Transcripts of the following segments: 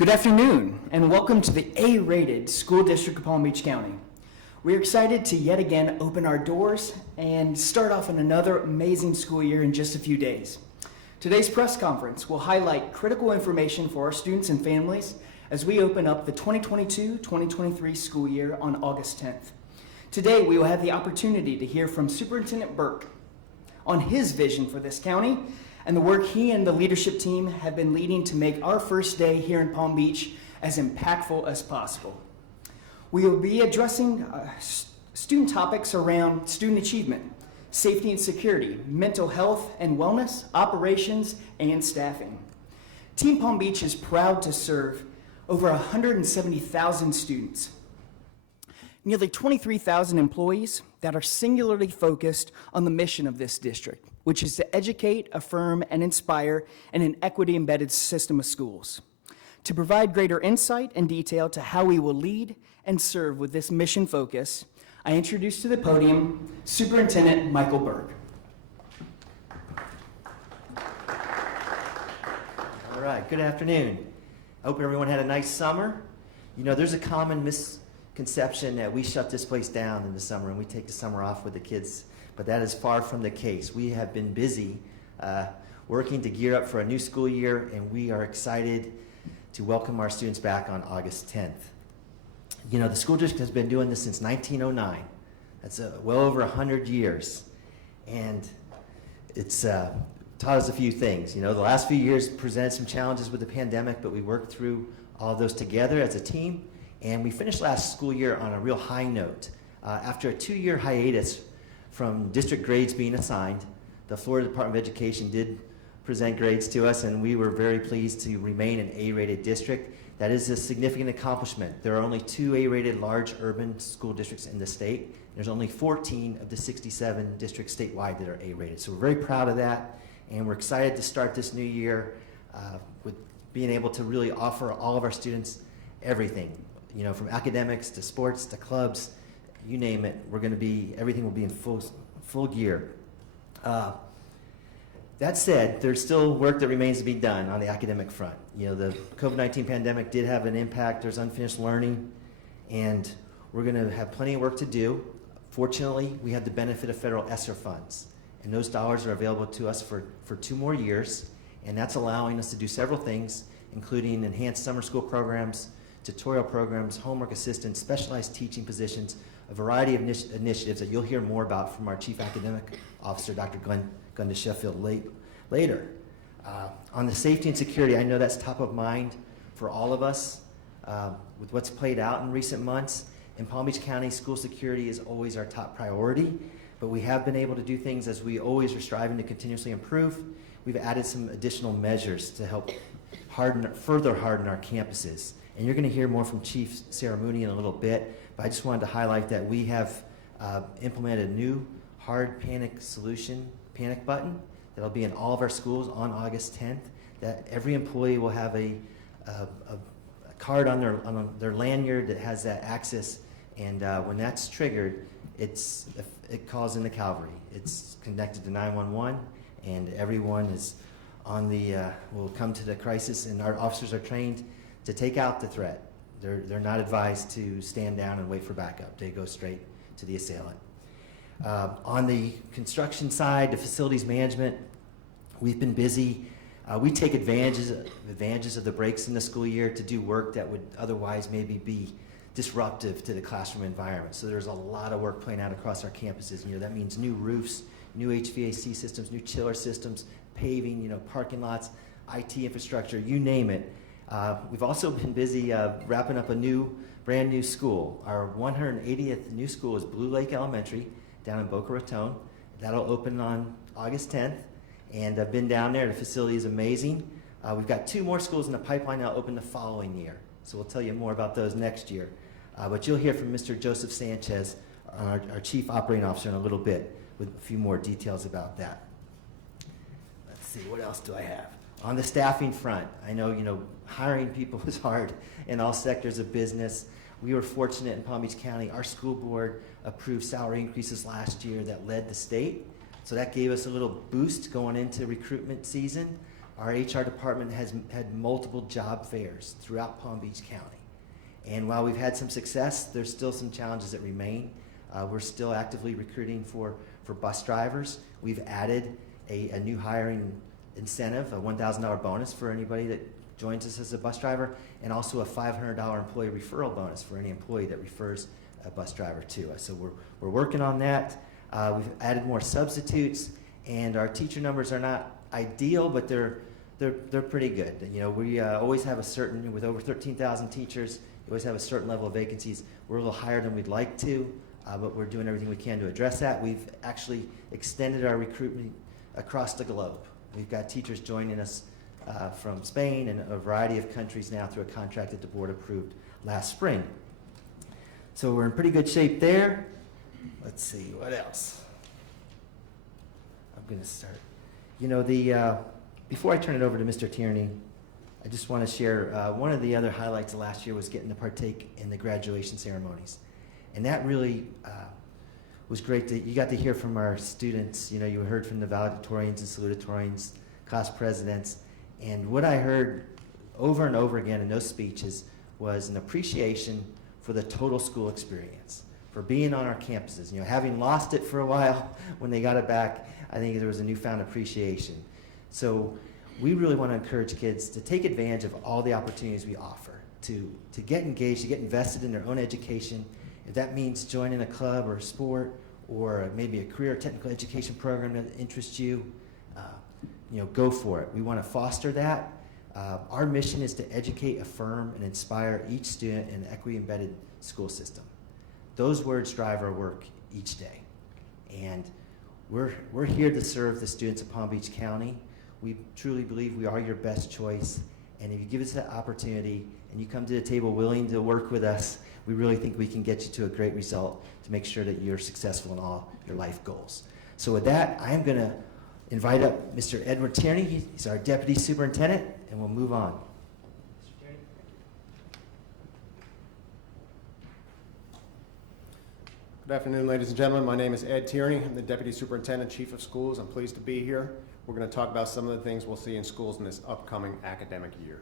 Good afternoon, and welcome to the A-rated School District of Palm Beach County. We're excited to yet again open our doors and start off on another amazing school year in just a few days. Today's press conference will highlight critical information for our students and families as we open up the 2022-2023 school year on August 10th. Today, we will have the opportunity to hear from Superintendent Burke on his vision for this county and the work he and the leadership team have been leading to make our first day here in Palm Beach as impactful as possible. We will be addressing student topics around student achievement, safety and security, mental health and wellness, operations, and staffing. Team Palm Beach is proud to serve over 170,000 students, nearly 23,000 employees that are singularly focused on the mission of this district, which is to educate, affirm, and inspire in an equity-embedded system of schools. To provide greater insight and detail to how we will lead and serve with this mission focus, I introduce to the podium Superintendent Michael Burke. All right, good afternoon. I hope everyone had a nice summer. You know, there's a common misconception that we shut this place down in the summer and we take the summer off with the kids, but that is far from the case. We have been busy working to gear up for a new school year, and we are excited to welcome our students back on August 10th. You know, the school district has been doing this since 1909. That's well over 100 years, and it's taught us a few things. You know, the last few years presented some challenges with the pandemic, but we worked through all of those together as a team, and we finished last school year on a real high note. After a 2-year hiatus from district grades being assigned, the Florida Department of Education did present grades to us, and we were very pleased to remain an A-rated district. That is a significant accomplishment. There are only 2 A-rated large urban school districts in the state. There's only 14 of the 67 districts statewide that are A-rated. So we're very proud of that, and we're excited to start this new year with being able to really offer all of our students everything. You know, from academics to sports to clubs, you name it, everything will be in full gear. That said, there's still work that remains to be done on the academic front. You know, the COVID-19 pandemic did have an impact. There's unfinished learning, and we're going to have plenty of work to do. Fortunately, we have the benefit of federal ESSER funds, and those dollars are available to us for 2 more years, and that's allowing us to do several things, including enhanced summer school programs, tutorial programs, homework assistance, specialized teaching positions, a variety of initiatives that you'll hear more about from our Chief Academic Officer, Dr. Glenda Sheffield, later. On the safety and security, I know that's top of mind for all of us with what's played out in recent months. In Palm Beach County, school security is always our top priority, but we have been able to do things as we always are striving to continuously improve. We've added some additional measures to help further harden our campuses. And you're going to hear more from Chief Ceremony in a little bit, but I just wanted to highlight that we have implemented a new hard panic solution panic button that'll be in all of our schools on August 10th, that every employee will have a card on their lanyard that has that access, and when that's triggered, it calls in the cavalry. It's connected to 911, and everyone is will come to the crisis, and our officers are trained to take out the threat. They're not advised to stand down and wait for backup. They go straight to the assailant. On the construction side, the facilities management, we've been busy. We take advantages of the breaks in the school year to do work that would otherwise maybe be disruptive to the classroom environment. So there's a lot of work playing out across our campuses. You know, that means new roofs, new HVAC systems, new chiller systems, paving, you know, parking lots, IT infrastructure, you name it. We've also been busy wrapping up a brand new school. Our 180th new school is Blue Lake Elementary down in Boca Raton. That'll open on August 10th, and I've been down there. The facility is amazing. We've got 2 more schools in the pipeline that'll open the following year, so we'll tell you more about those next year. But you'll hear from Mr. Joseph Sanchez, our Chief Operating Officer, in a little bit with a few more details about that. Let's see, what else do I have? On the staffing front, I know, hiring people is hard in all sectors of business. We were fortunate in Palm Beach County. Our school board approved salary increases last year that led the state. So that gave us a little boost going into recruitment season. our HR department has had multiple job fairs throughout Palm Beach County. And while we've had some success, there's still some challenges that remain. We're still actively recruiting for bus drivers. We've added a new hiring incentive, a $1,000 bonus for anybody that joins us as a bus driver, and also a $500 employee referral bonus for any employee that refers a bus driver to us. So we're working on that. We've added more substitutes, and our teacher numbers are not ideal, but they're pretty good. You know, we always have a certain, with over 13,000 teachers, we always have a certain level of vacancies. We're a little higher than we'd like to, but we're doing everything we can to address that. We've actually extended our recruitment across the globe. We've got teachers joining us from Spain and a variety of countries now through a contract that the board approved last spring. So we're in pretty good shape there. Let's see, what else? I'm going to start. You know, before I turn it over to Mr. Tierney, I just want to share one of the other highlights of last year was getting to partake in the graduation ceremonies. And that really was great. You got to hear from our students. You know, you heard from the valedictorians and salutatorians, class presidents. And what I heard over and over again in those speeches was an appreciation for the total school experience, for being on our campuses. You know, having lost it for a while, when they got it back, I think there was a newfound appreciation. So we really want to encourage kids to take advantage of all the opportunities we offer, to get engaged, to get invested in their own education. If that means joining a club or a sport, or maybe a career or technical education program that interests you, you know, go for it. We want to foster that. Our mission is to educate, affirm, and inspire each student in an equity-embedded school system. Those words drive our work each day. And we're here to serve the students of Palm Beach County. We truly believe we are your best choice. And if you give us that opportunity and you come to the table willing to work with us, we really think we can get you to a great result to make sure that you're successful in all your life goals. So with that, I am going to invite up Mr. Edward Tierney. He's our Deputy Superintendent, and we'll move on. Mr. Tierney. Good afternoon, ladies and gentlemen. My name is Ed Tierney. I'm the Deputy Superintendent, Chief of Schools. I'm pleased to be here. We're going to talk about some of the things we'll see in schools in this upcoming academic year.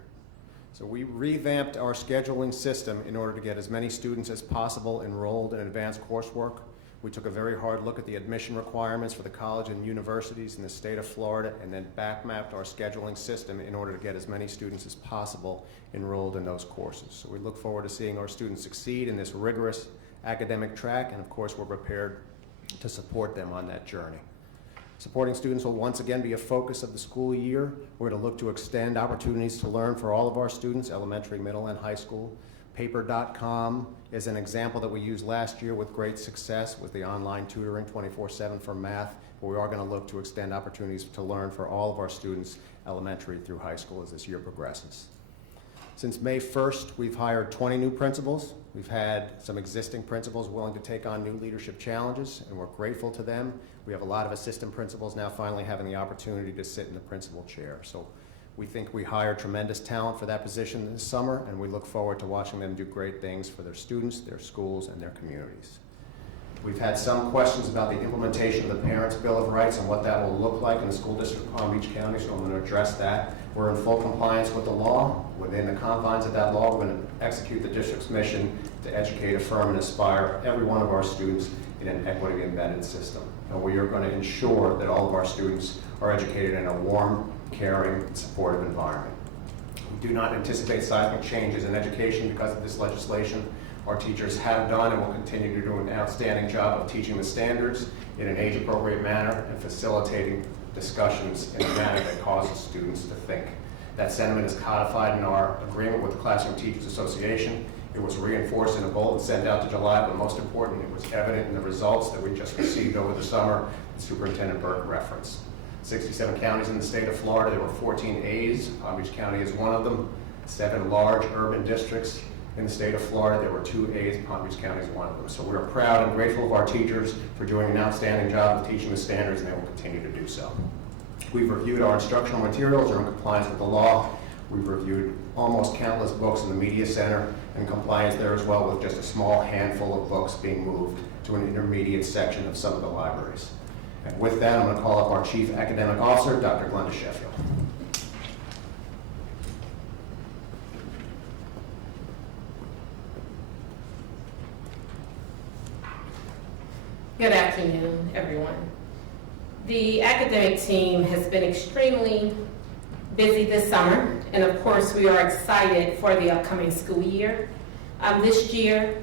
So we revamped our scheduling system in order to get as many students as possible enrolled in advanced coursework. We took a very hard look at the admission requirements for the college and universities in the state of Florida, and then back mapped our scheduling system in order to get as many students as possible enrolled in those courses. So we look forward to seeing our students succeed in this rigorous academic track, and of course we're prepared to support them on that journey. Supporting students will once again be a focus of the school year. We're going to look to extend opportunities to learn for all of our students, elementary, middle, and high school. Paper.com is an example that we used last year with great success with the online tutoring 24/7 for math, but we are going to look to extend opportunities to learn for all of our students, elementary through high school, as this year progresses. Since May 1st, we've hired 20 new principals. We've had some existing principals willing to take on new leadership challenges, and we're grateful to them. We have a lot of assistant principals now finally having the opportunity to sit in the principal chair. So we think we hired tremendous talent for that position this summer, and we look forward to watching them do great things for their students, their schools, and their communities. We've had some questions about the implementation of the Parents' Bill of Rights and what that will look like in the school district of Palm Beach County, so I'm going to address that. We're in full compliance with the law. Within the confines of that law, we're going to execute the district's mission to educate, affirm, and inspire every one of our students in an equity-embedded system. And we are going to ensure that all of our students are educated in a warm, caring, and supportive environment. We do not anticipate seismic changes in education because of this legislation. Our teachers have done and will continue to do an outstanding job of teaching the standards in an age-appropriate manner and facilitating discussions in a manner that causes students to think. That sentiment is codified in our agreement with the Classroom Teachers Association. It was reinforced in a bulletin sent out to July, but most important, it was evident in the results that we just received over the summer that Superintendent Burke referenced. 67 counties in the state of Florida, there were 14 A's. Palm Beach County is one of them. 7 large urban districts in the state of Florida, there were 2 A's. Palm Beach County is one of them. So we're proud and grateful of our teachers for doing an outstanding job of teaching the standards, and they will continue to do so. We've reviewed our instructional materials are in compliance with the law. We've reviewed almost countless books in the media center in compliance there as well, with just a small handful of books being moved to an intermediate section of some of the libraries. And with that, I'm going to call up our Chief Academic Officer, Dr. Glenda Sheffield. Good afternoon, everyone. The academic team has been extremely busy this summer, and of course we are excited for the upcoming school year. This year,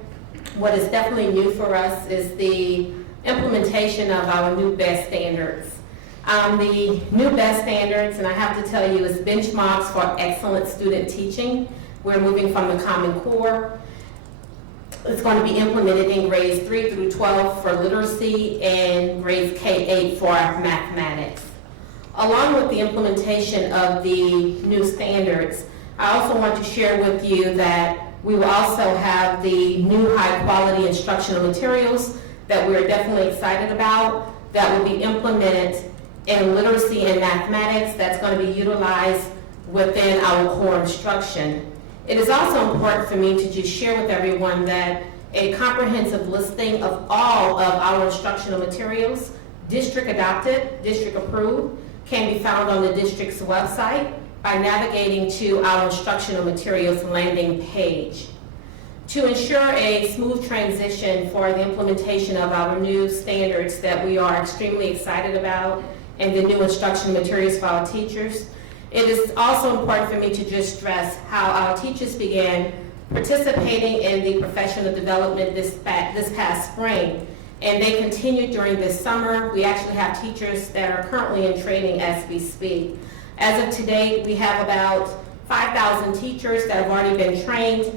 what is definitely new for us is the implementation of our new BEST standards. The new BEST standards, and I have to tell you, is benchmarks for excellent student teaching. We're moving from the Common Core. It's going to be implemented in grades 3 through 12 for literacy and grades K-8 for mathematics. Along with the implementation of the new standards, I also want to share with you that we will also have the new high-quality instructional materials that we're definitely excited about that will be implemented in literacy and mathematics that's going to be utilized within our core instruction. It is also important for me to just share with everyone that a comprehensive listing of all of our instructional materials, district adopted, district approved, can be found on the district's website by navigating to our instructional materials landing page. To ensure a smooth transition for the implementation of our new standards that we are extremely excited about and the new instructional materials for our teachers, it is also important for me to just stress how our teachers began participating in the professional development this past spring, and they continued during this summer. We actually have teachers that are currently in training as we speak. As of today, we have about 5,000 teachers that have already been trained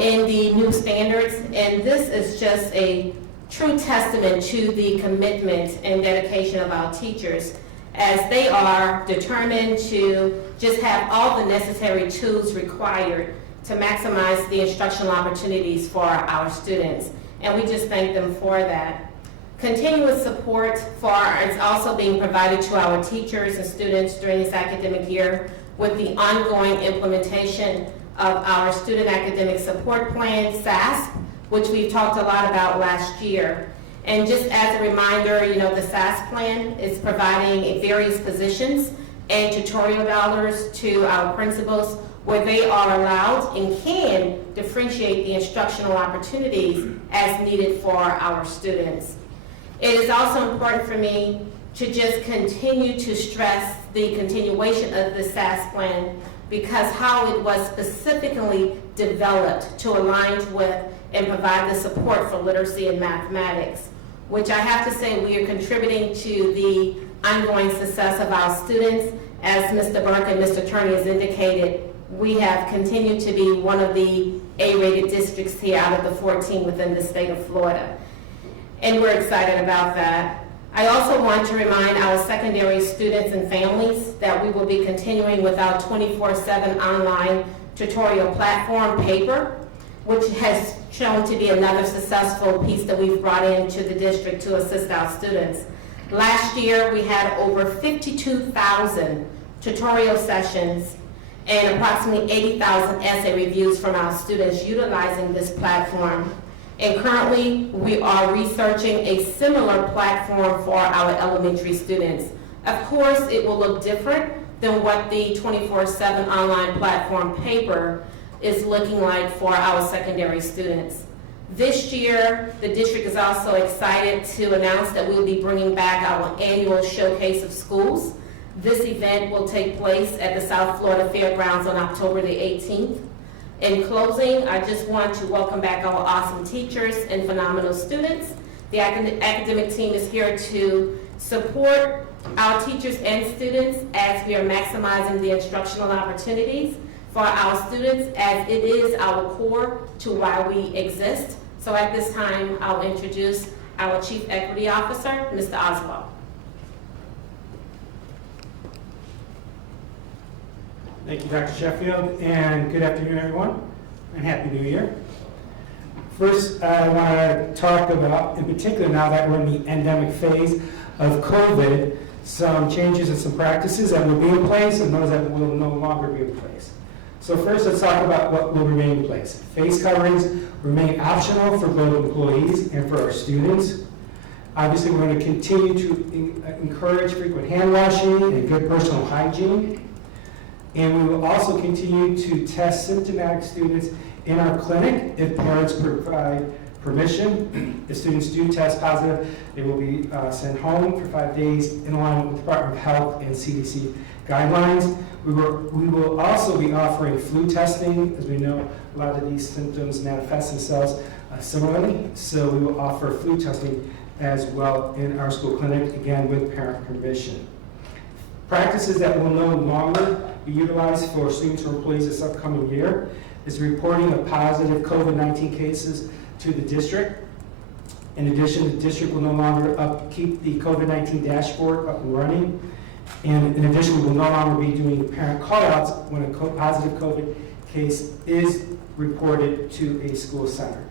in the new standards, and this is just a true testament to the commitment and dedication of our teachers, as they are determined to just have all the necessary tools required to maximize the instructional opportunities for our students. And we just thank them for that. Continuous support is also being provided to our teachers and students during this academic year with the ongoing implementation of our Student Academic Support Plan, SASP, which we've talked a lot about last year. And just as a reminder, the SASP plan is providing various positions and tutorial dollars to our principals where they are allowed and can differentiate the instructional opportunities as needed for our students. It is also important for me to just continue to stress the continuation of the SASP plan because how it was specifically developed to align with and provide the support for literacy and mathematics, which I have to say we are contributing to the ongoing success of our students. As Mr. Burke and Mr. Turney has indicated, we have continued to be one of the A-rated districts here out of the 14 within the state of Florida. And we're excited about that. I also want to remind our secondary students and families that we will be continuing with our 24/7 online tutorial platform, Paper, which has shown to be another successful piece that we've brought into the district to assist our students. Last year, we had over 52,000 tutorial sessions and approximately 80,000 essay reviews from our students utilizing this platform. And currently, we are researching a similar platform for our elementary students. Of course, it will look different than what the 24/7 online platform, Paper, is looking like for our secondary students. This year, the district is also excited to announce that we will be bringing back our annual Showcase of Schools. This event will take place at the South Florida Fairgrounds on October the 18th. In closing, I just want to welcome back our awesome teachers and phenomenal students. The academic team is here to support our teachers and students as we are maximizing the instructional opportunities for our students, as it is our core to why we exist. So at this time, I'll introduce our Chief Equity Officer, Mr. Oswald. Thank you, Dr. Sheffield, and good afternoon, everyone, and Happy New Year. First, I want to talk about, in particular, now that we're in the endemic phase of COVID, some changes and some practices that will be in place and those that will no longer be in place. So first, let's talk about what will remain in place. Face coverings remain optional for both employees and for our students. Obviously, we're going to continue to encourage frequent hand washing and good personal hygiene. And we will also continue to test symptomatic students in our clinic if parents provide permission. If students do test positive, they will be sent home for 5 days in line with the Department of Health and CDC guidelines. We will also be offering flu testing. As we know, a lot of these symptoms manifest themselves similarly, so we will offer flu testing as well in our school clinic, again with parent permission. Practices that will no longer be utilized for students or employees this upcoming year is reporting of positive COVID-19 cases to the district. In addition, the district will no longer keep the COVID-19 dashboard up and running. And in addition, we will no longer be doing parent call-outs when a positive COVID case is reported to a school center.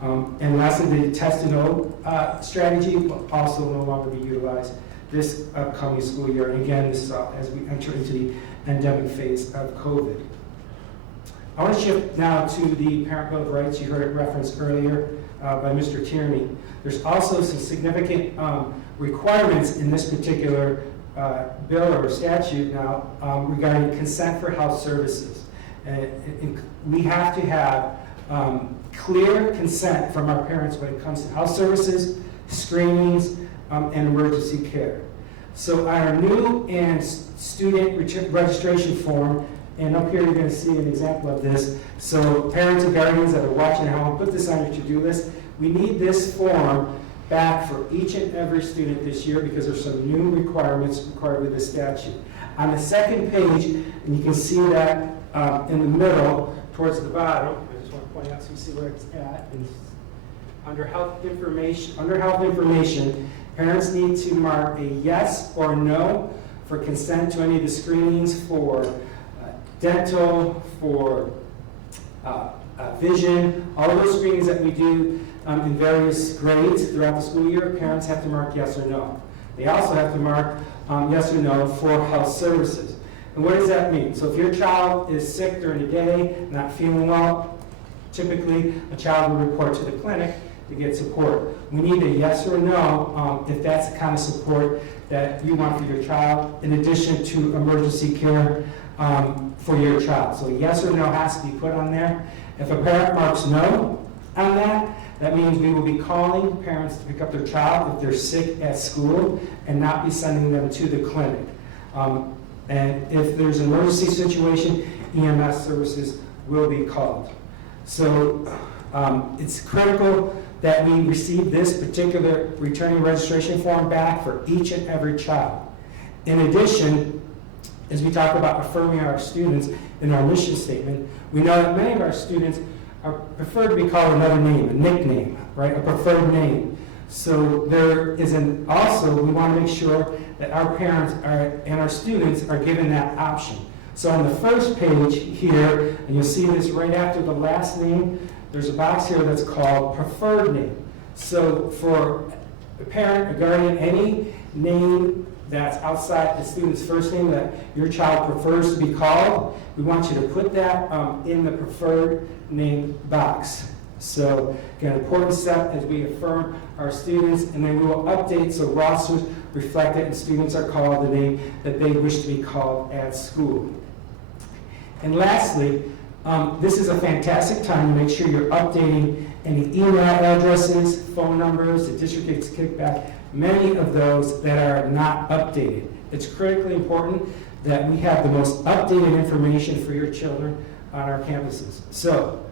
And lastly, the test and know strategy will also no longer be utilized this upcoming school year. And again, this is as we enter into the endemic phase of COVID. I want to shift now to the Parent Bill of Rights. You heard it referenced earlier by Mr. Tierney. There's also some significant requirements in this particular bill or statute now regarding consent for health services. We have to have clear consent from our parents when it comes to health services, screenings, and emergency care. So our new and student registration form, and up here you're going to see an example of this. So parents and guardians that are watching at home, put this on your to-do list. We need this form back for each and every student this year because there's some new requirements required with this statute. On the second page, and you can see that in the middle towards the bottom, I just want to point out so you see where it's at. Under health information, parents need to mark a yes or no for consent to any of the screenings for dental, for vision, all of those screenings that we do in various grades throughout the school year. Parents have to mark yes or no. They also have to mark yes or no for health services. And what does that mean? So if your child is sick during the day, not feeling well, typically a child will report to the clinic to get support. We need a yes or no if that's the kind of support that you want for your child, in addition to emergency care for your child. So yes or no has to be put on there. If a parent marks no on that, that means we will be calling parents to pick up their child if they're sick at school and not be sending them to the clinic. And if there's an emergency situation, EMS services will be called. So it's critical that we receive this particular returning registration form back for each and every child. In addition, as we talk about affirming our students in our mission statement, we know that many of our students prefer to be called another name, a nickname, right? A preferred name. So there is also, we want to make sure that our parents and our students are given that option. So on the first page here, and you'll see this right after the last name, there's a box here that's called preferred name. So for a parent, a guardian, any name that's outside the student's first name that your child prefers to be called, we want you to put that in the preferred name box. So again, an important step as we affirm our students, and then we will update so rosters reflect it and students are called the name that they wish to be called at school. And lastly, this is a fantastic time to make sure you're updating any email addresses, phone numbers, the district gets kickback, many of those that are not updated. It's critically important that we have the most updated information for your children on our campuses. So,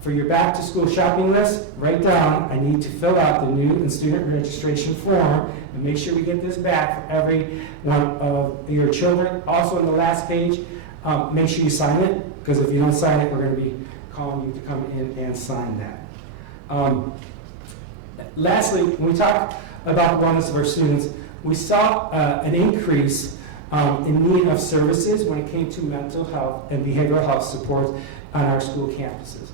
for your back to school shopping list, write down, I need to fill out the new and student registration form and make sure we get this back for every one of your children. Also on the last page, make sure you sign it, because if you don't sign it, we're going to be calling you to come in and sign that. Lastly, when we talk about the wellness of our students, we saw an increase in need of services when it came to mental health and behavioral health support on our school campuses.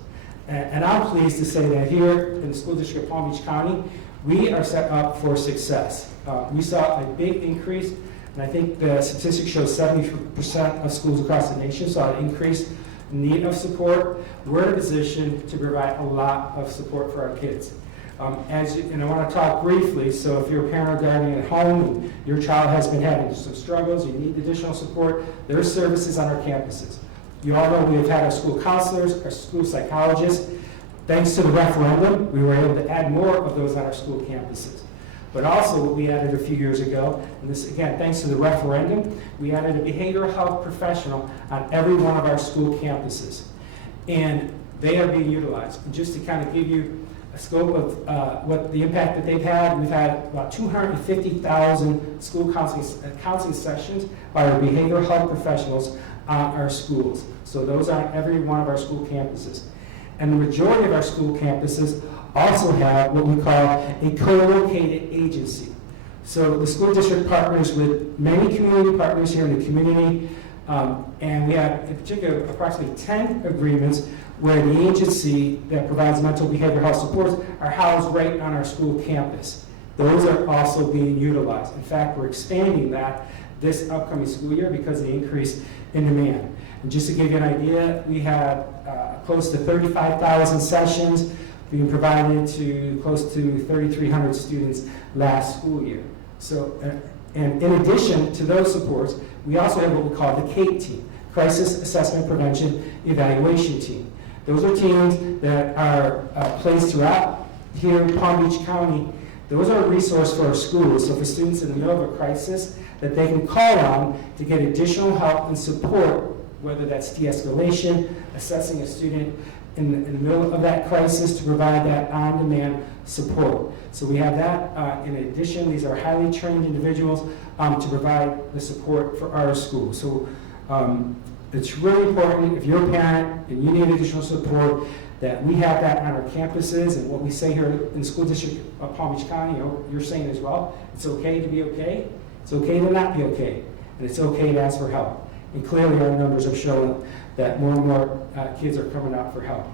And I'm pleased to say that here in the school district of Palm Beach County, we are set up for success. We saw a big increase, and I think the statistics show 70% of schools across the nation saw an increased need of support. We're in a position to provide a lot of support for our kids. And I want to talk briefly, so if you're a parent or guardian at home and your child has been having some struggles, you need additional support, there are services on our campuses. You all know we have had our school counselors, our school psychologists. Thanks to the referendum, we were able to add more of those on our school campuses. But also what we added a few years ago, and this again, thanks to the referendum, we added a behavioral health professional on every one of our school campuses. And they are being utilized. And just to kind of give you a scope of what the impact that they've had, we've had about 250,000 school counseling sessions by our behavioral health professionals on our schools. So those are on every one of our school campuses. And the majority of our school campuses also have what we call a co-located agency. So the school district partners with many community partners here in the community, and we have in particular approximately 10 agreements where the agency that provides mental behavioral health supports are housed right on our school campus. Those are also being utilized. In fact, we're expanding that this upcoming school year because of the increase in demand. And just to give you an idea, we had close to 35,000 sessions being provided to close to 3,300 students last school year. So, and in addition to those supports, we also have what we call the CAPE team, Crisis Assessment Prevention Evaluation Team. Those are teams that are placed throughout here in Palm Beach County. Those are a resource for our schools, so for students in the middle of a crisis, that they can call on to get additional help and support, whether that's de-escalation, assessing a student in the middle of that crisis to provide that on-demand support. So we have that. In addition, these are highly trained individuals to provide the support for our schools. So it's really important if you're a parent and you need additional support that we have that on our campuses. And what we say here in the school district of Palm Beach County, you're saying as well, it's okay to be okay. It's okay to not be okay. And it's okay to ask for help. And clearly our numbers have shown that more and more kids are coming out for help.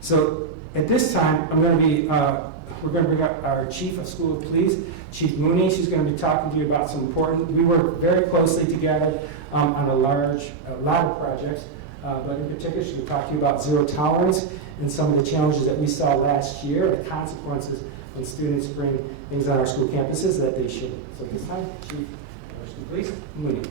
So at this time, we're going to bring up our Chief of School of Police, Chief Mooney. She's going to be talking to you about some important, we work very closely together on a lot of projects, but in particular, she's going to talk to you about zero tolerance and some of the challenges that we saw last year, the consequences when students bring things on our school campuses that they shouldn't. So at this time, Chief of our School of Police, Mooney.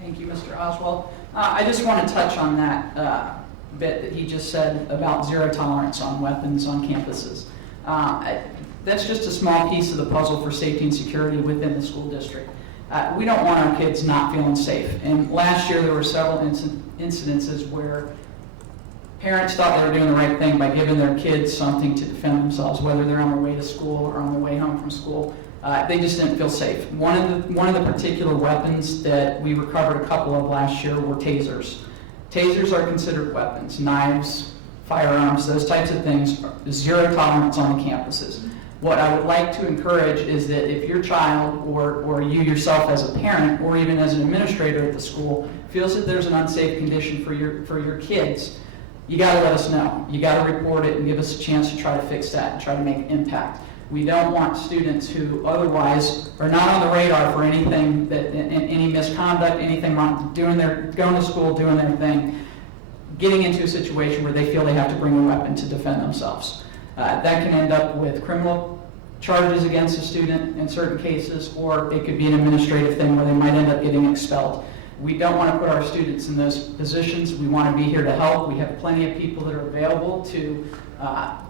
Thank you, Mr. Oswald. I just want to touch on that bit that he just said about zero tolerance on weapons on campuses. That's just a small piece of the puzzle for safety and security within the school district. We don't want our kids not feeling safe. And last year there were several incidences where parents thought they were doing the right thing by giving their kids something to defend themselves, whether they're on their way to school or on their way home from school. They just didn't feel safe. One of the particular weapons that we recovered a couple of last year were tasers. Tasers are considered weapons. Knives, firearms, those types of things, zero tolerance on the campuses. What I would like to encourage is that if your child or you yourself as a parent or even as an administrator at the school feels that there's an unsafe condition for your kids, you got to let us know. You got to report it and give us a chance to try to fix that and try to make an impact. We don't want students who otherwise are not on the radar for anything, any misconduct, anything wrong, going to school, doing their thing, getting into a situation where they feel they have to bring a weapon to defend themselves. That can end up with criminal charges against a student in certain cases, or it could be an administrative thing where they might end up getting expelled. We don't want to put our students in those positions. We want to be here to help. We have plenty of people that are available to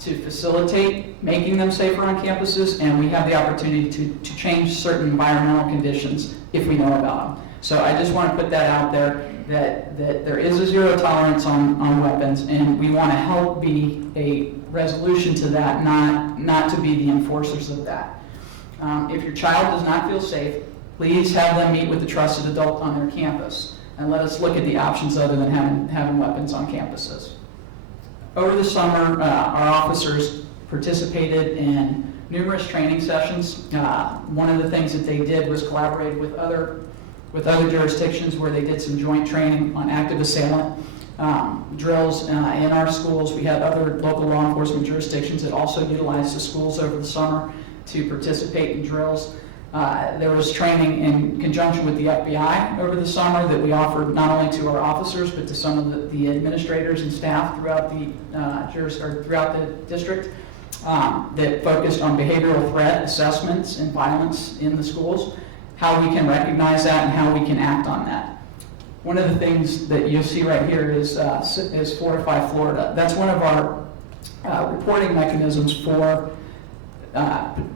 facilitate making them safer on campuses, and we have the opportunity to change certain environmental conditions if we know about them. So I just want to put that out there, that there is a zero tolerance on weapons, and we want to help be a resolution to that, not to be the enforcers of that. If your child does not feel safe, please have them meet with a trusted adult on their campus, and let us look at the options other than having weapons on campuses. Over the summer, our officers participated in numerous training sessions. One of the things that they did was collaborate with other jurisdictions where they did some joint training on active assailant drills in our schools. We had other local law enforcement jurisdictions that also utilized the schools over the summer to participate in drills. There was training in conjunction with the FBI over the summer that we offered not only to our officers but to some of the administrators and staff throughout the district that focused on behavioral threat assessments and violence in the schools, how we can recognize that and how we can act on that. One of the things that you see right here is Fortify Florida. That's one of our reporting mechanisms for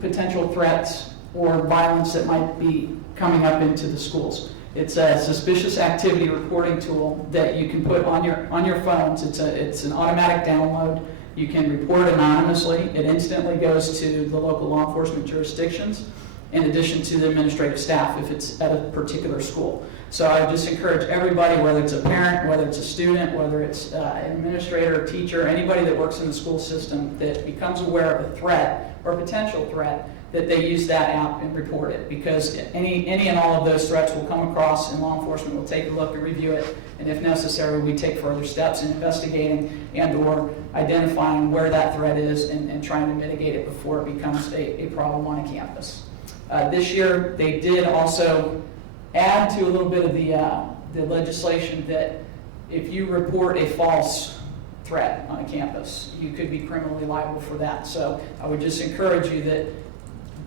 potential threats or violence that might be coming up into the schools. It's a suspicious activity reporting tool that you can put on your phones. It's an automatic download. You can report anonymously. It instantly goes to the local law enforcement jurisdictions, in addition to the administrative staff if it's at a particular school. So I would just encourage everybody, whether it's a parent, whether it's a student, whether it's an administrator, teacher, anybody that works in the school system that becomes aware of a threat or potential threat, that they use that app and report it, because any and all of those threats will come across and law enforcement will take a look and review it, and if necessary, we take further steps in investigating and or identifying where that threat is and trying to mitigate it before it becomes a problem on a campus. This year, they did also add to a little bit of the legislation that if you report a false threat on a campus, you could be criminally liable for that. So I would just encourage you that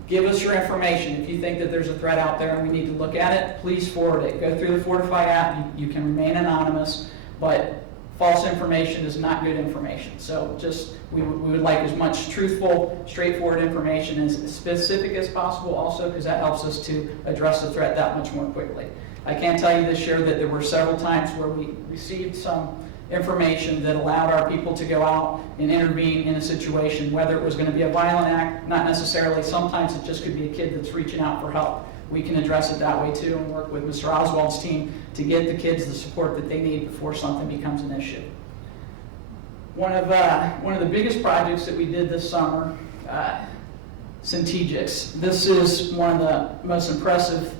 give us your information. If you think that there's a threat out there and we need to look at it, please forward it. Go through the Fortify app. You can remain anonymous, but false information is not good information. So just, we would like as much truthful, straightforward information, as specific as possible also, because that helps us to address the threat that much more quickly. I can tell you this year that there were several times where we received some information that allowed our people to go out and intervene in a situation, whether it was going to be a violent act, not necessarily. Sometimes it just could be a kid that's reaching out for help. We can address it that way too and work with Mr. Oswald's team to get the kids the support that they need before something becomes an issue. One of the biggest projects that we did this summer, Centegix. This is one of the most impressive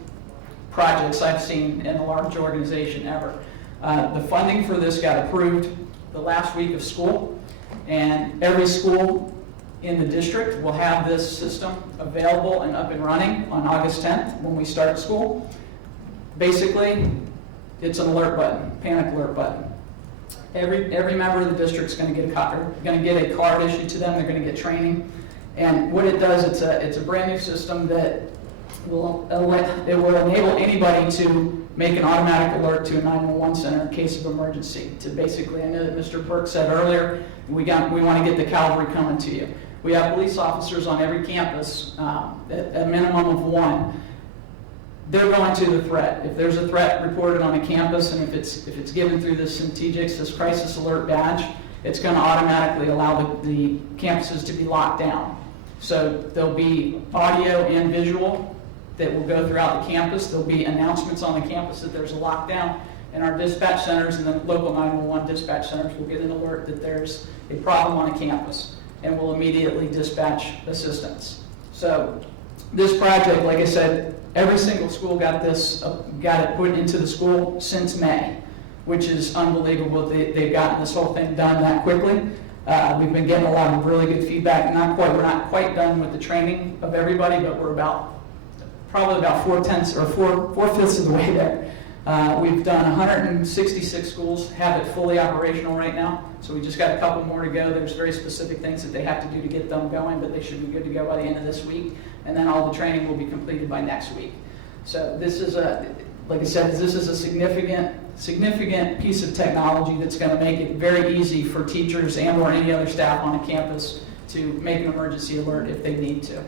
projects I've seen in a large organization ever. The funding for this got approved the last week of school, and every school in the district will have this system available and up and running on August 10th when we start school. Basically, it's an alert button, panic alert button. Every member of the district is going to get a card issued to them. They're going to get training, and what it does, it's a brand new system that will enable anybody to make an automatic alert to a 911 center in case of emergency. To basically, I know that Mr. Burke said earlier, we want to get the cavalry coming to you. We have police officers on every campus, a minimum of one. They're going to the threat. If there's a threat reported on a campus, and if it's given through this Centegix, this crisis alert badge, it's going to automatically allow the campuses to be locked down. So there'll be audio and visual that will go throughout the campus. There'll be announcements on the campus that there's a lockdown, and our dispatch centers and the local 911 dispatch centers will get an alert that there's a problem on a campus, and will immediately dispatch assistance. So this project, like I said, every single school got it put into the school since May, which is unbelievable. They've gotten this whole thing done that quickly. We've been getting a lot of really good feedback. We're not quite done with the training of everybody, but we're probably about 4/5 of the way there. We've done 166 schools have it fully operational right now, so we just got a couple more to go. There's very specific things that they have to do to get them going, but they should be good to go by the end of this week, and then all the training will be completed by next week. So this is like I said, this is a significant piece of technology that's going to make it very easy for teachers and or any other staff on a campus to make an emergency alert if they need to.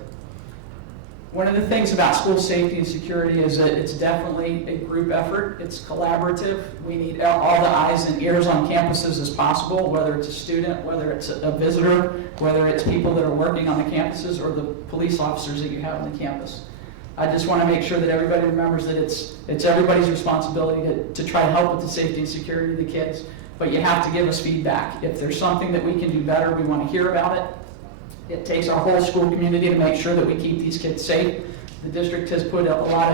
One of the things about school safety and security is that it's definitely a group effort. It's collaborative. We need all the eyes and ears on campuses as possible, whether it's a student, whether it's a visitor, whether it's people that are working on the campuses or the police officers that you have on the campus. I just want to make sure that everybody remembers that it's everybody's responsibility to try to help with the safety and security of the kids, but you have to give us feedback. If there's something that we can do better, we want to hear about it. It takes our whole school community to make sure that we keep these kids safe. The district has put a lot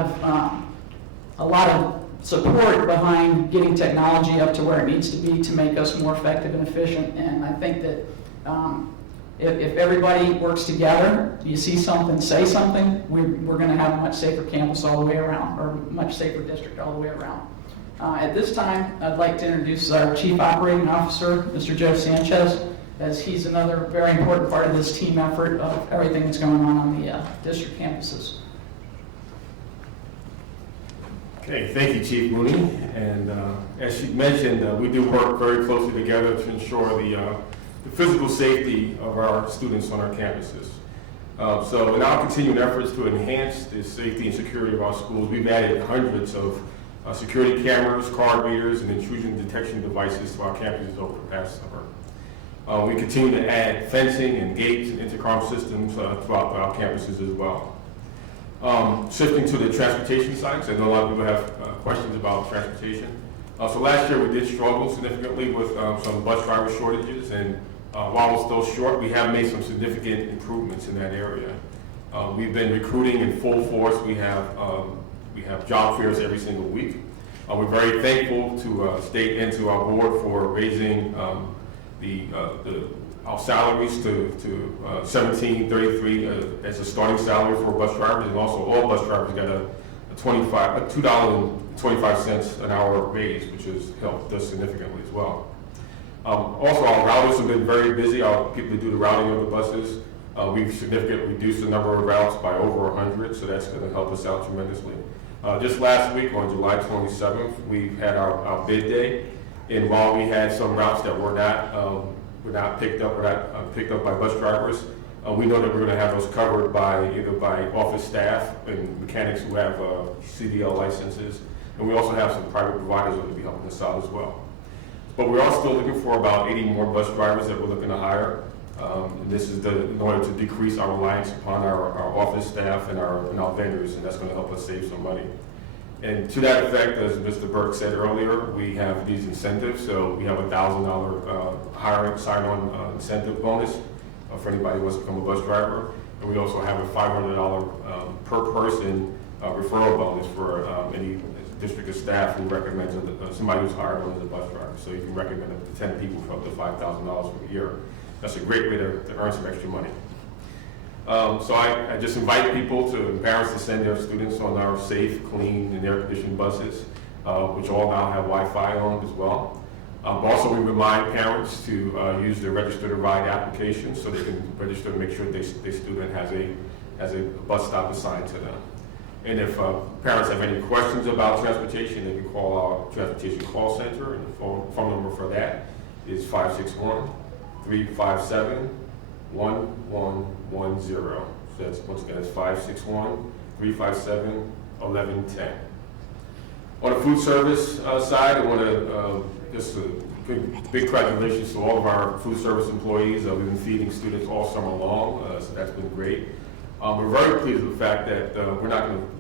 of support behind getting technology up to where it needs to be to make us more effective and efficient. And I think that if everybody works together, you see something, say something, we're going to have a much safer campus all the way around, or a much safer district all the way around. At this time, I'd like to introduce our Chief Operating Officer, Mr. Joe Sanchez, as he's another very important part of this team effort of everything that's going on the district campuses. Okay, thank you, Chief Mooney. And as she mentioned, we do work very closely together to ensure the physical safety of our students on our campuses. So in our continuing efforts to enhance the safety and security of our schools, we've added hundreds of security cameras, card readers, and intrusion detection devices to our campuses over the past summer. We continue to add fencing and gates and intercom systems throughout our campuses as well. Shifting to the transportation side, 'cause I know a lot of people have questions about transportation. So last year we did struggle significantly with some bus driver shortages, and while we're still short, we have made some significant improvements in that area. We've been recruiting in full force. We have job fairs every single week. We're very thankful to state and to our board for raising our salaries to $17.33 as a starting salary for bus drivers, and also all bus drivers got a $2.25 an hour raise, which has helped us significantly as well. Also, our routers have been very busy. Our people who do the routing of the buses, we've significantly reduced the number of routes by over 100, so that's going to help us out tremendously. Just last week, on July 27th, we had our bid day, and while we had some routes that were not picked up by bus drivers, we know that we're going to have those covered either by office staff and mechanics who have CDL licenses, and we also have some private providers that will be helping us out as well. But we're also still looking for about 80 more bus drivers that we're looking to hire. And this is in order to decrease our reliance upon our office staff and our vendors, and that's going to help us save some money. And to that effect, as Mr. Burke said earlier, we have these incentives. So we have a $1,000 hiring sign-on incentive bonus for anybody who wants to become a bus driver. And we also have a $500 per person referral bonus for any district of staff who recommends somebody who's hired on as a bus driver. So you can recommend up to 10 people for up to $5,000 per year. That's a great way to earn some extra money. So I just invite people parents to send their students on our safe, clean, and air-conditioned buses, which all now have Wi-Fi on as well. Also, we remind parents to use the Register to Ride application so they can register to make sure their student has a bus stop assigned to them. And if parents have any questions about transportation, they can call our transportation call center, and the phone number for that is 561-357-1110. So that's, once again, it's 561-357-1110. On the food service side, I want to just big congratulations to all of our food service employees. We've been feeding students all summer long, so that's been great. We're very pleased with the fact that we're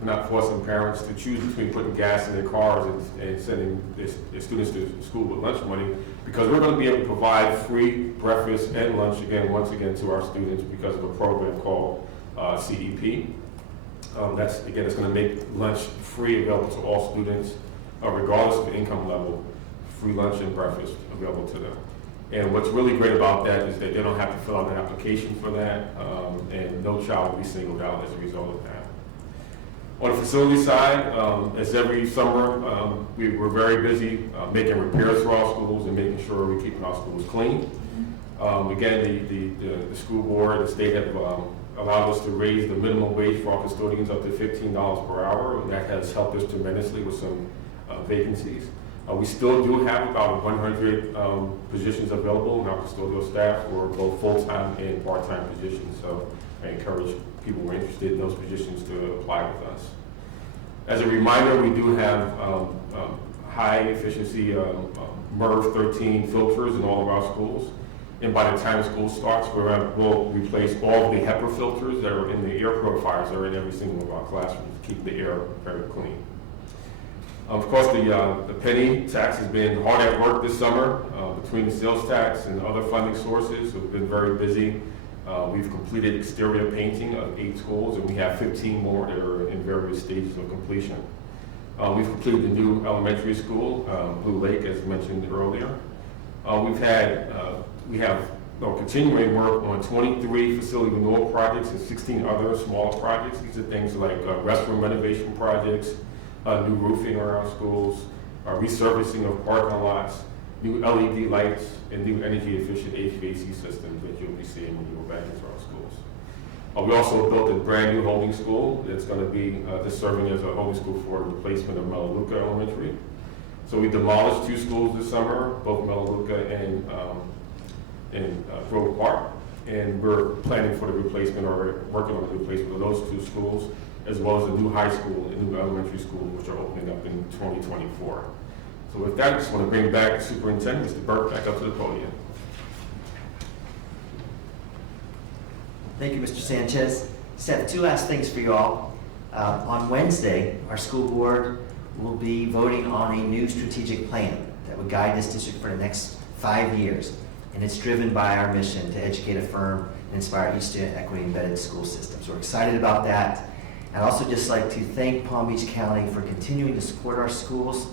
not forcing parents to choose between putting gas in their cars and sending their students to school with lunch money, because we're going to be able to provide free breakfast and lunch once again to our students because of a program called CEP. It's going to make lunch free available to all students, regardless of income level. Free lunch and breakfast available to them. And what's really great about that is that they don't have to fill out an application for that, and no child will be singled out as a result of that. On the facility side, as every summer, we're very busy making repairs for our schools and making sure we're keeping our schools clean. Again, the school board and the state have allowed us to raise the minimum wage for our custodians up to $15 per hour, and that has helped us tremendously with some vacancies. We still do have about 100 positions available in our custodial staff for both full-time and part-time positions. So I encourage people who are interested in those positions to apply with us. As a reminder, we do have high-efficiency MERV 13 filters in all of our schools. And by the time school starts, we'll replace all of the HEPA filters that are in the air purifiers that are in every single one of our classrooms to keep the air very clean. Of course, the penny tax has been hard at work this summer between the sales tax and other funding sources. We've been very busy. We've completed exterior painting of 8 schools, and we have 15 more that are in various stages of completion. We've completed the new elementary school, Blue Lake, as mentioned earlier. We have continuing work on 23 facility renewal projects and 16 other smaller projects. These are things like restroom renovation projects, new roofing around schools, resurfacing of parking lots, new LED lights, and new energy efficient HVAC systems that you'll be seeing when you go back into our schools. We also built a brand new holding school. It's going to be just serving as a holding school for the replacement of Melaleuca Elementary. So we demolished 2 schools this summer, both Melaleuca and Grove Park. And we're planning for the replacement, or working on the replacement of those 2 schools, as well as a new high school and new elementary school, which are opening up in 2024. So with that, I just want to bring back the Superintendent, Mr. Burke, back up to the podium. Thank you, Mr. Sanchez. Just have 2 last things for you all. On Wednesday, our school board will be voting on a new strategic plan that would guide this district for the next 5 years. And it's driven by our mission to educate, affirm, and inspire each student equity embedded school system. So we're excited about that. I'd also just like to thank Palm Beach County for continuing to support our schools.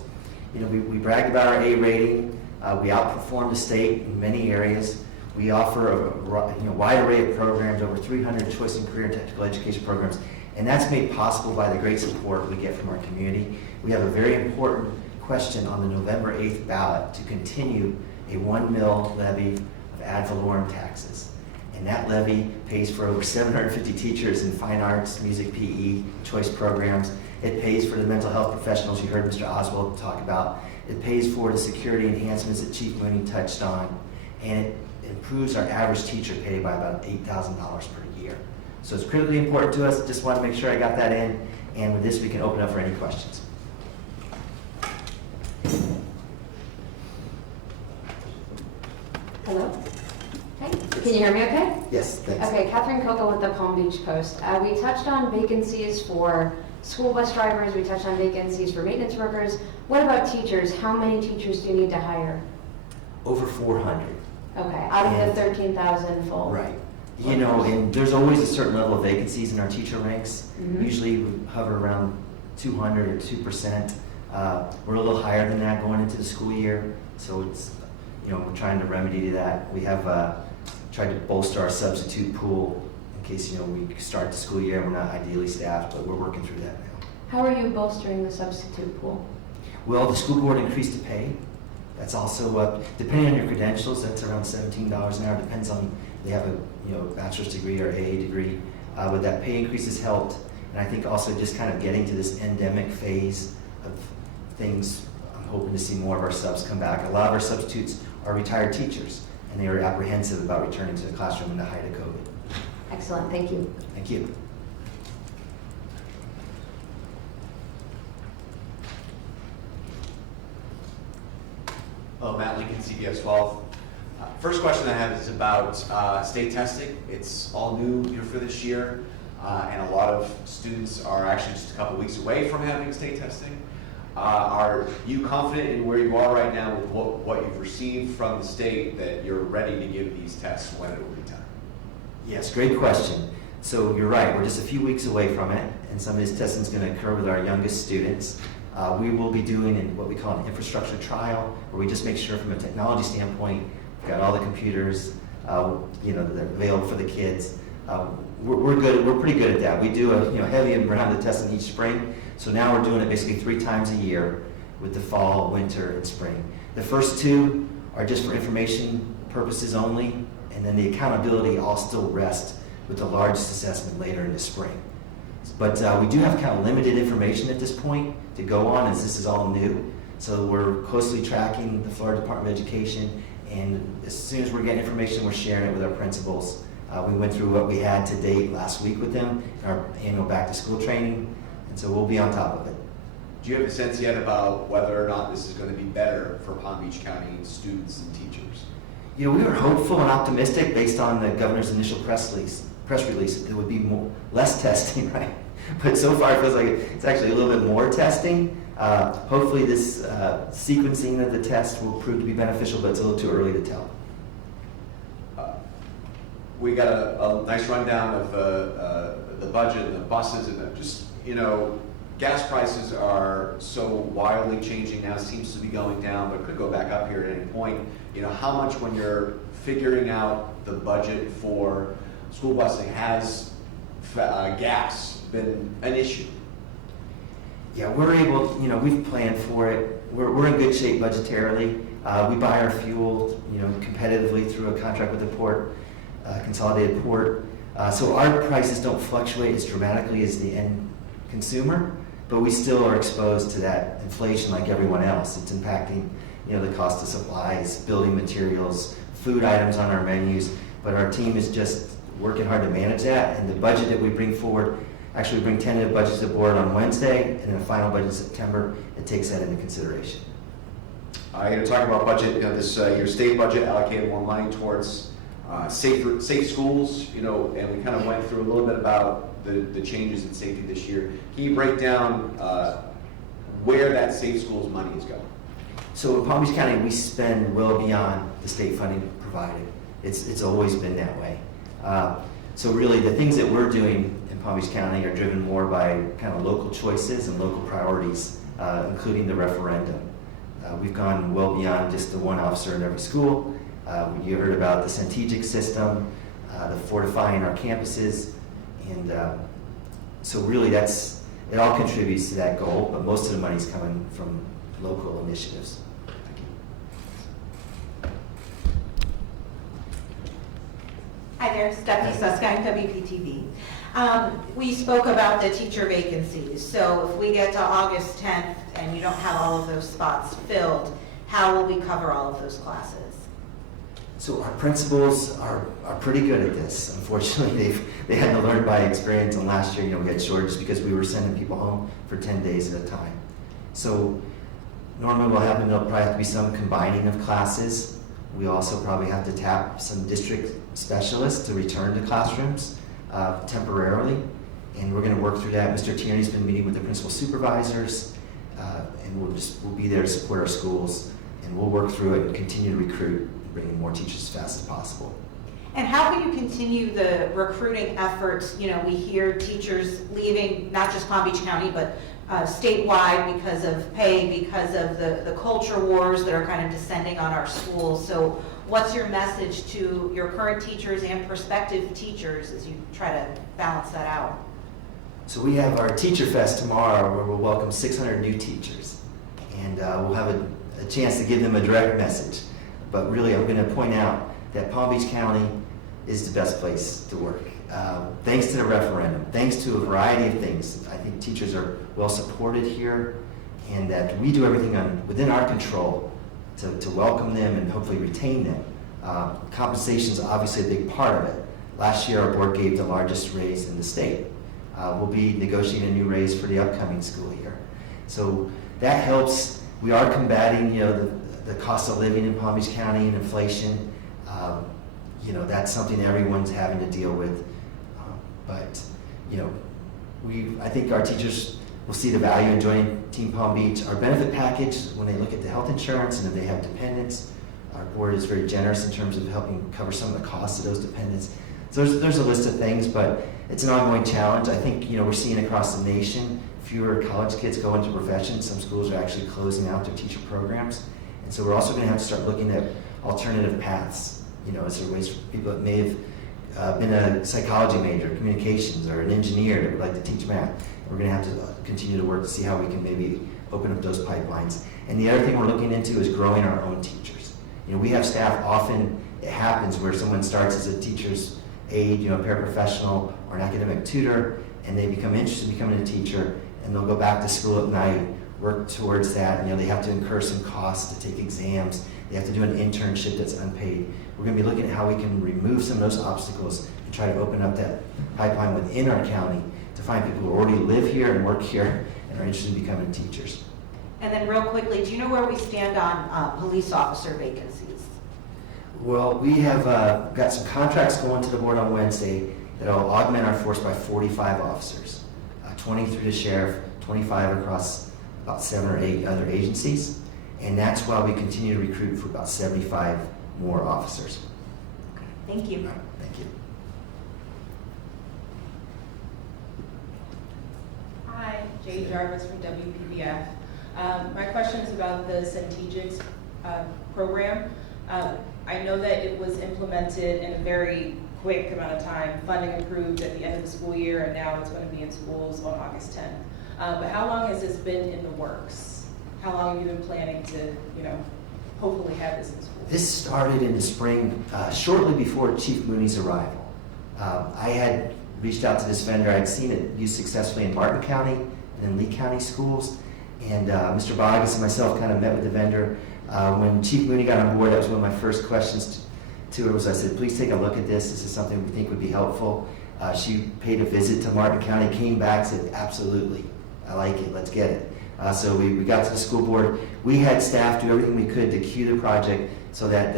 You know, we bragged about our A rating. We outperformed the state in many areas. We offer a wide array of programs, over 300 choice and career and technical education programs, and that's made possible by the great support we get from our community. We have a very important question on the November 8th ballot to continue a 1 mil levy of ad valorem taxes. And that levy pays for over 750 teachers in fine arts, music, PE, choice programs. It pays for the mental health professionals you heard Mr. Oswald talk about. It pays for the security enhancements that Chief Mooney touched on. And it improves our average teacher pay by about $8,000 per year. So it's critically important to us. Just want to make sure I got that in. And with this, we can open up for any questions. Hello? Hey, can you hear me okay? Yes, thanks. Okay, Catherine Coco with the Palm Beach Post. We touched on vacancies for school bus drivers. We touched on vacancies for maintenance workers. What about teachers? How many teachers do you need to hire? Over 400. Okay, out of the 13,000 full. Right. You know, and there's always a certain level of vacancies in our teacher ranks. Mhm. Usually we hover around 200 or 2%. We're a little higher than that going into the school year. So it's, you know, we're trying to remedy to that. We have tried to bolster our substitute pool in case, you know, we start the school year and we're not ideally staffed, but we're working through that now. How are you bolstering the substitute pool? Well, the school board increased the pay. That's also up, depending on your credentials, that's around $17 an hour. Depends on, they have a bachelor's degree or AA degree. But that pay increase has helped. And I think also just kind of getting to this endemic phase of things, I'm hoping to see more of our subs come back. A lot of our substitutes are retired teachers, and they are apprehensive about returning to the classroom in the height of COVID. Excellent, thank you. Thank you. Matt Lincoln, CBS 12. First question I have is about state testing. It's all new here for this year, and a lot of students are actually just a couple weeks away from having state testing. Are you confident in where you are right now with what you've received from the state that you're ready to give these tests when it will be time? Yes, great question. So you're right, we're just a few weeks away from it, and some of this testing is going to occur with our youngest students. We will be doing what we call an infrastructure trial, where we just make sure from a technology standpoint, we've got all the computers, that are available for the kids. We're good. We're pretty good at that. We do a heavy amount of testing each spring. So now we're doing it basically 3 times a year with the fall, winter, and spring. The first 2 are just for information purposes only, and then the accountability all still rest with the largest assessment later in the spring. But we do have kind of limited information at this point to go on, as this is all new. So we're closely tracking the Florida Department of Education, and as soon as we're getting information, we're sharing it with our principals. We went through what we had to date last week with them, our annual back-to-school training, and so we'll be on top of it. Do you have a sense yet about whether or not this is going to be better for Palm Beach County students and teachers? We were hopeful and optimistic based on the governor's initial press release. There would be less testing, right? But so far it feels like it's actually a little bit more testing. Hopefully this sequencing of the test will prove to be beneficial, but it's a little too early to tell. We got a nice rundown of the budget and the buses, and just, gas prices are so wildly changing now, seems to be going down, but could go back up here at any point. How much, when you're figuring out the budget for school busing, has gas been an issue? Yeah, we're able, we've planned for it. We're in good shape budgetarily. We buy our fuel, competitively through a contract with the port, Consolidated Port. So our prices don't fluctuate as dramatically as the end consumer, but we still are exposed to that inflation like everyone else. It's impacting, the cost of supplies, building materials, food items on our menus, but our team is just working hard to manage that, and the budget that we bring forward, actually we bring tentative budgets to the board on Wednesday, and then a final budget in September, it takes that into consideration. You're going to talk about budget, this your state budget allocated more money towards safe schools, and we kind of went through a little bit about the changes in safety this year. Can you break down where that safe schools money is going? So in Palm Beach County, we spend well beyond the state funding provided. It's always been that way. So really, the things that we're doing in Palm Beach County are driven more by kind of local choices and local priorities, including the referendum. We've gone well beyond just the one officer in every school. You heard about the strategic system, the fortifying our campuses, and so really it all contributes to that goal, but most of the money's coming from local initiatives. Hi there, Stephanie Suskind, WPTV. We spoke about the teacher vacancies. So if we get to August 10th and you don't have all of those spots filled, how will we cover all of those classes? So our principals are pretty good at this. Unfortunately, they had to learn by experience, and last year, we had shortages because we were sending people home for 10 days at a time. So normally there'll probably have to be some combining of classes. We also probably have to tap some district specialists to return to classrooms temporarily, and we're going to work through that. Mr. Tierney's been meeting with the principal supervisors, and we'll be there to support our schools, and we'll work through it and continue to recruit and bring in more teachers as fast as possible. And how will you continue the recruiting efforts? We hear teachers leaving, not just Palm Beach County, but statewide because of pay, because of the culture wars that are kind of descending on our schools. So what's your message to your current teachers and prospective teachers as you try to balance that out? So we have our Teacher Fest tomorrow where we'll welcome 600 new teachers, and we'll have a chance to give them a direct message. But really, I'm going to point out that Palm Beach County is the best place to work. Thanks to the referendum, thanks to a variety of things. I think teachers are well supported here, and that we do everything within our control to welcome them and hopefully retain them. Compensation is obviously a big part of it. Last year, our board gave the largest raise in the state. We'll be negotiating a new raise for the upcoming school year. So that helps. We are combating, the cost of living in Palm Beach County and inflation. That's something everyone's having to deal with. But I think our teachers will see the value in joining Team Palm Beach. Our benefit package, when they look at the health insurance and if they have dependents, our board is very generous in terms of helping cover some of the costs of those dependents. So there's a list of things, but it's an ongoing challenge. I think we're seeing across the nation fewer college kids go into professions. Some schools are actually closing out their teacher programs, and so we're also going to have to start looking at alternative paths. As there are ways for people that may have been a psychology major, communications, or an engineer that would like to teach math. We're going to have to continue to work to see how we can maybe open up those pipelines. And the other thing we're looking into is growing our own teachers. We have staff, often it happens where someone starts as a teacher's aide, a paraprofessional or an academic tutor, and they become interested in becoming a teacher, and they'll go back to school at night, work towards that. They have to incur some costs to take exams. They have to do an internship that's unpaid. We're going to be looking at how we can remove some of those obstacles and try to open up that pipeline within our county to find people who already live here and work here and are interested in becoming teachers. And then real quickly, do you know where we stand on police officer vacancies? Well, we have got some contracts going to the board on Wednesday that will augment our force by 45 officers, 20 through the sheriff, 25 across about 7 or 8 other agencies. And that's why we continue to recruit for about 75 more officers. Okay, thank you. All right, thank you. Hi, Jade Jarvis from WPBF. My question is about the Strategics program. I know that it was implemented in a very quick amount of time, funding approved at the end of the school year, and now it's going to be in schools on August 10th. But how long has this been in the works? How long have you been planning to, hopefully have this in schools? This started in the spring, shortly before Chief Mooney's arrival. I had reached out to this vendor. I'd seen it used successfully in Martin County and in Lee County schools. And Mr. Bogus and myself kind of met with the vendor. When Chief Mooney got on board, that was one of my first questions to her was I said, please take a look at this. This is something we think would be helpful. She paid a visit to Martin County, came back, said, absolutely, I like it, let's get it. So we got to the school board. We had staff do everything we could to queue the project so that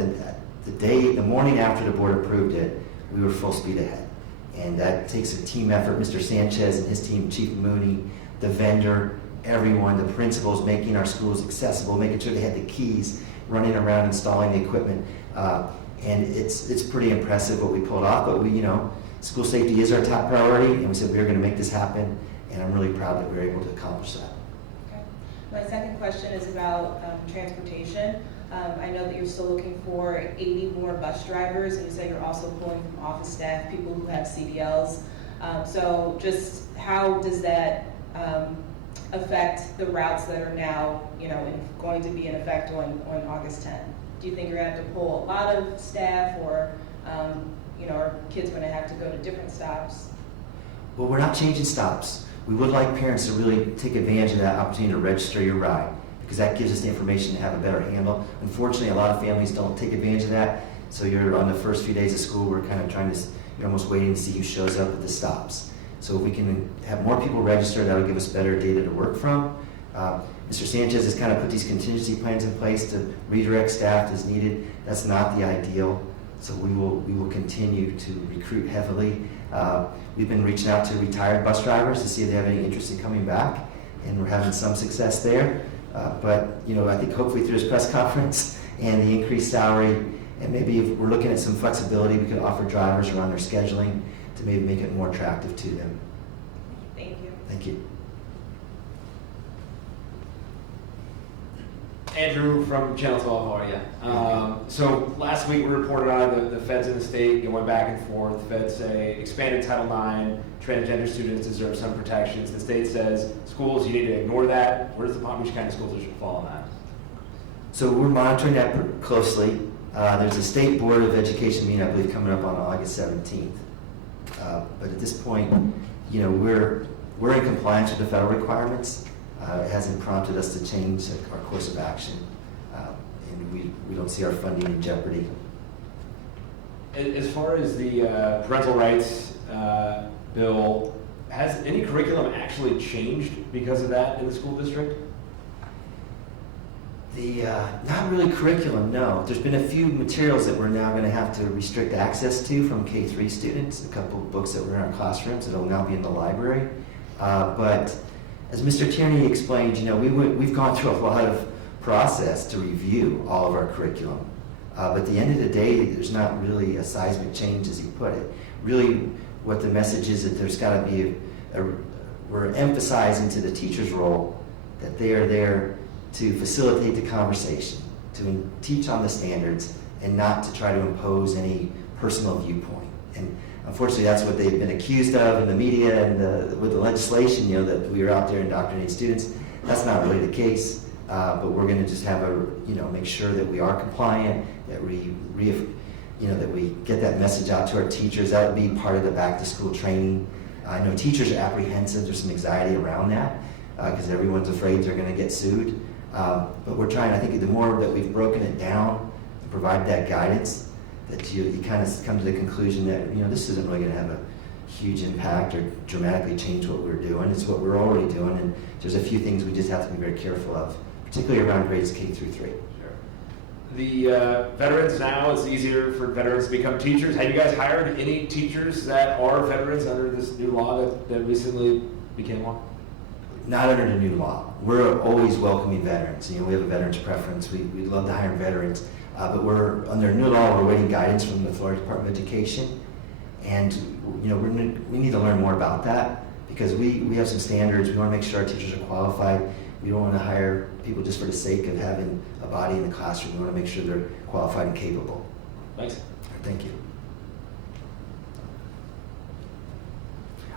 the morning after the board approved it, we were full speed ahead. And that takes a team effort. Mr. Sanchez and his team, Chief Mooney, the vendor, everyone, the principals, making our schools accessible, making sure they had the keys, running around installing the equipment. And it's pretty impressive what we pulled off, but school safety is our top priority, and we said we were going to make this happen, and I'm really proud that we were able to accomplish that. Okay. My second question is about transportation. I know that you're still looking for 80 more bus drivers, and you said you're also pulling from office staff, people who have CDLs. So just how does that affect the routes that are now, going to be in effect on August 10th? Do you think you're going to have to pull a lot of staff, or are kids going to have to go to different stops? Well, we're not changing stops. We would like parents to really take advantage of that opportunity to register your ride, because that gives us the information to have a better handle. Unfortunately, a lot of families don't take advantage of that, so you're on the first few days of school, we're kind of you're almost waiting to see who shows up at the stops. So if we can have more people register, that'll give us better data to work from. Mr. Sanchez has kind of put these contingency plans in place to redirect staff as needed. That's not the ideal, so we will continue to recruit heavily. We've been reaching out to retired bus drivers to see if they have any interest in coming back, and we're having some success there. But I think hopefully through this press conference and the increased salary, and maybe if we're looking at some flexibility, we could offer drivers around their scheduling to maybe make it more attractive to them. Thank you. Thank you. Andrew from Channel 12, how are you? So last week we reported on the feds in the state going back and forth. The feds say expanded Title IX, transgender students deserve some protections. The state says schools, you need to ignore that. Where does the Palm Beach County School District fall on that? So we're monitoring that closely. There's a State Board of Education meeting, I believe, coming up on August 17th. But at this point, we're in compliance with the federal requirements. It hasn't prompted us to change our course of action, and we don't see our funding in jeopardy. As far as the parental rights bill, has any curriculum actually changed because of that in the school district? Not really curriculum, no. There's been a few materials that we're now going to have to restrict access to from K-3 students, a couple of books that were in our classrooms that will now be in the library. But as Mr. Tierney explained, we've gone through a lot of process to review all of our curriculum. But at the end of the day, there's not really a seismic change, as he put it. Really, what the message is that there's got to be we're emphasizing to the teacher's role that they are there to facilitate the conversation, to teach on the standards, and not to try to impose any personal viewpoint. And unfortunately, that's what they've been accused of in the media and with the legislation, that we are out there indoctrinating students. That's not really the case, but we're going to just have make sure that we are compliant, that that we get that message out to our teachers. That would be part of the back-to-school training. I know teachers are apprehensive. There's some anxiety around that because everyone's afraid they're going to get sued. But we're trying, I think the more that we've broken it down and provide that guidance, that you kind of come to the conclusion that, this isn't really going to have a huge impact or dramatically change what we're doing. It's what we're already doing, and there's a few things we just have to be very careful of, particularly around grades K through 3. Sure. The veterans now, it's easier for veterans to become teachers. Have you guys hired any teachers that are veterans under this new law that recently became law? Not under the new law. We're always welcoming veterans. We have a veterans preference. We'd love to hire veterans. But we're under new law. We're awaiting guidance from the Florida Department of Education, and we need to learn more about that because we have some standards. We want to make sure our teachers are qualified. We don't want to hire people just for the sake of having a body in the classroom. We want to make sure they're qualified and capable. Thanks. Thank you.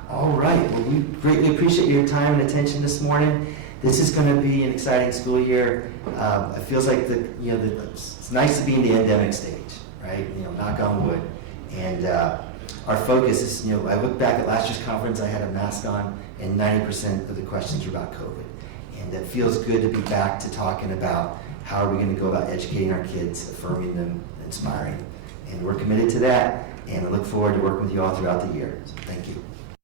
All right. Well, we greatly appreciate your time and attention this morning. This is going to be an exciting school year. It feels like it's nice to be in the endemic stage, right? Knock on wood. And our focus is, I look back at last year's conference, I had a mask on, and 90% of the questions were about COVID. And it feels good to be back to talking about how are we going to go about educating our kids, affirming them, inspiring. And we're committed to that, and I look forward to working with you all throughout the year. So thank you.